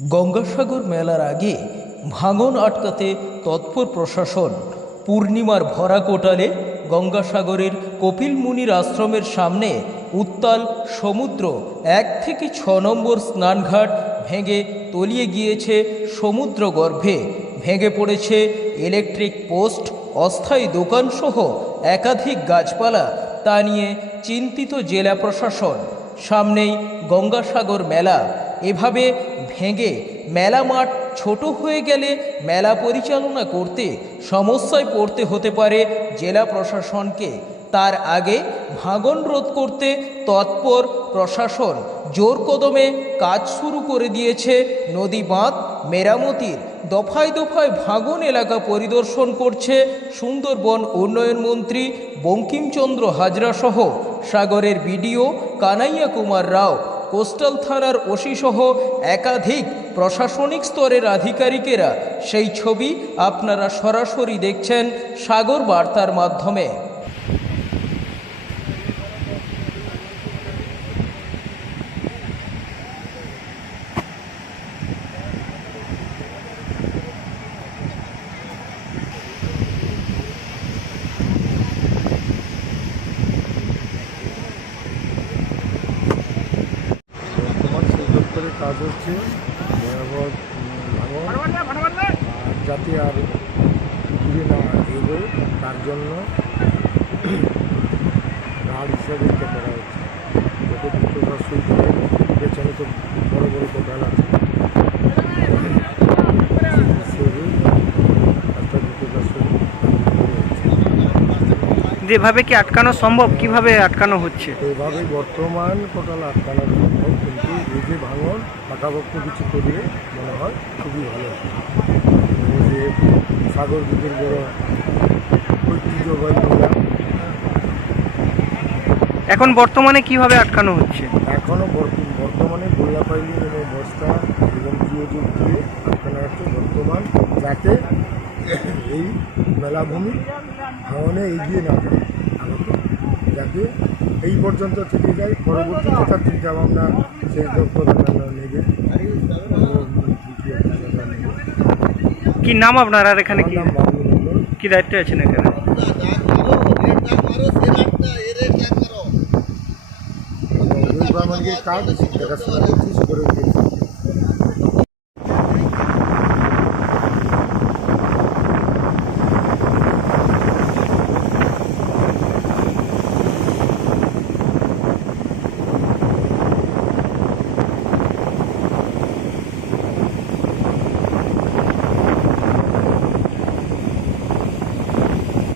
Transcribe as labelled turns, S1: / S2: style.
S1: গঙ্গাসাগর মেলার আগে ভাঙন আটকাতে তৎপর প্রশাসন পূর্ণিমার ভরা কোটালে গঙ্গাসাগরের কপিল মুনির আশ্রমের সামনে উত্তাল সমুদ্র এক থেকে ছ নম্বর স্নানঘাট ভেঙে তলিয়ে গিয়েছে সমুদ্র গর্ভে ভেঙে পড়েছে ইলেকট্রিক পোস্ট অস্থায়ী দোকানসহ একাধিক গাছপালা, তা নিয়ে চিন্তিত জেলা প্রশাসন। সামনেই গঙ্গাসাগর মেলা। এভাবে ভেঙে মেলা মাঠ ছোট হয়ে গেলে মেলা পরিচালনা করতে সমস্যায় পড়তে হতে পারে জেলা প্রশাসনকে। তার আগে ভাঙন রোধ করতে তৎপর প্রশাসন জোর কদমে কাজ শুরু করে দিয়েছে। নদী বাঁধ, মেরামতির দফায় দফায় ভাঙন এলাকা পরিদর্শন করছে সুন্দরবন উন্নয়ন মন্ত্রী বঙ্কিমচন্দ্র হাজরা সহ সাগরের বিডিও কানাইয়া কুমার রাও কোস্টাল থানার ওসি সহ একাধিক প্রশাসনিক স্তরের আধিকারিকেরা সেই ছবি আপনারা সরাসরি দেখছেন সাগর বার্তার মাধ্যমে
S2: বর্তমান সেই দপ্তরের কাজ হচ্ছে ভয়াবহ যাতে আর ঘুরে না এগোয় তার জন্য গার্ড হিসাবে এটা করা হচ্ছে যাতে দ্রুততার সহিত পেছনে তো বড় বড় কোটাল আছে সেই হিসেবে কাজটা দ্রুততার সহিত করা হচ্ছে।
S3: যেভাবে কি আটকানো সম্ভব কীভাবে আটকানো হচ্ছে?
S2: এভাবে বর্তমান কোটাল আটকানো সম্ভব কিন্তু এই যে ভাঙন পাকাপোক্ত কিছু করিয়ে মনে হয় খুবই ভালো। যে সাগর দ্বীপের বড় ঐতিহ্যবাহী
S3: এখন বর্তমানে কীভাবে আটকানো হচ্ছে?
S2: এখনও বর্তমানে গোল্লাপাইলি এবং বস্তা এবং জিওযুগ দিয়ে আটকানো হচ্ছে বর্তমান যাতে এই মেলাভূমি ভ্রমণে এগিয়ে না যায়। যাতে এই পর্যন্ত থেকে যায় পরবর্তীতে তার চিন্তা ভাবনা সেই দপ্তর অন্যান্য নেবে।
S3: কি নাম আপনার আর এখানে কি কি দায়িত্বে আছেন এখানে
S2: কাজ দেখাশোনা করছি সুপারভাইজার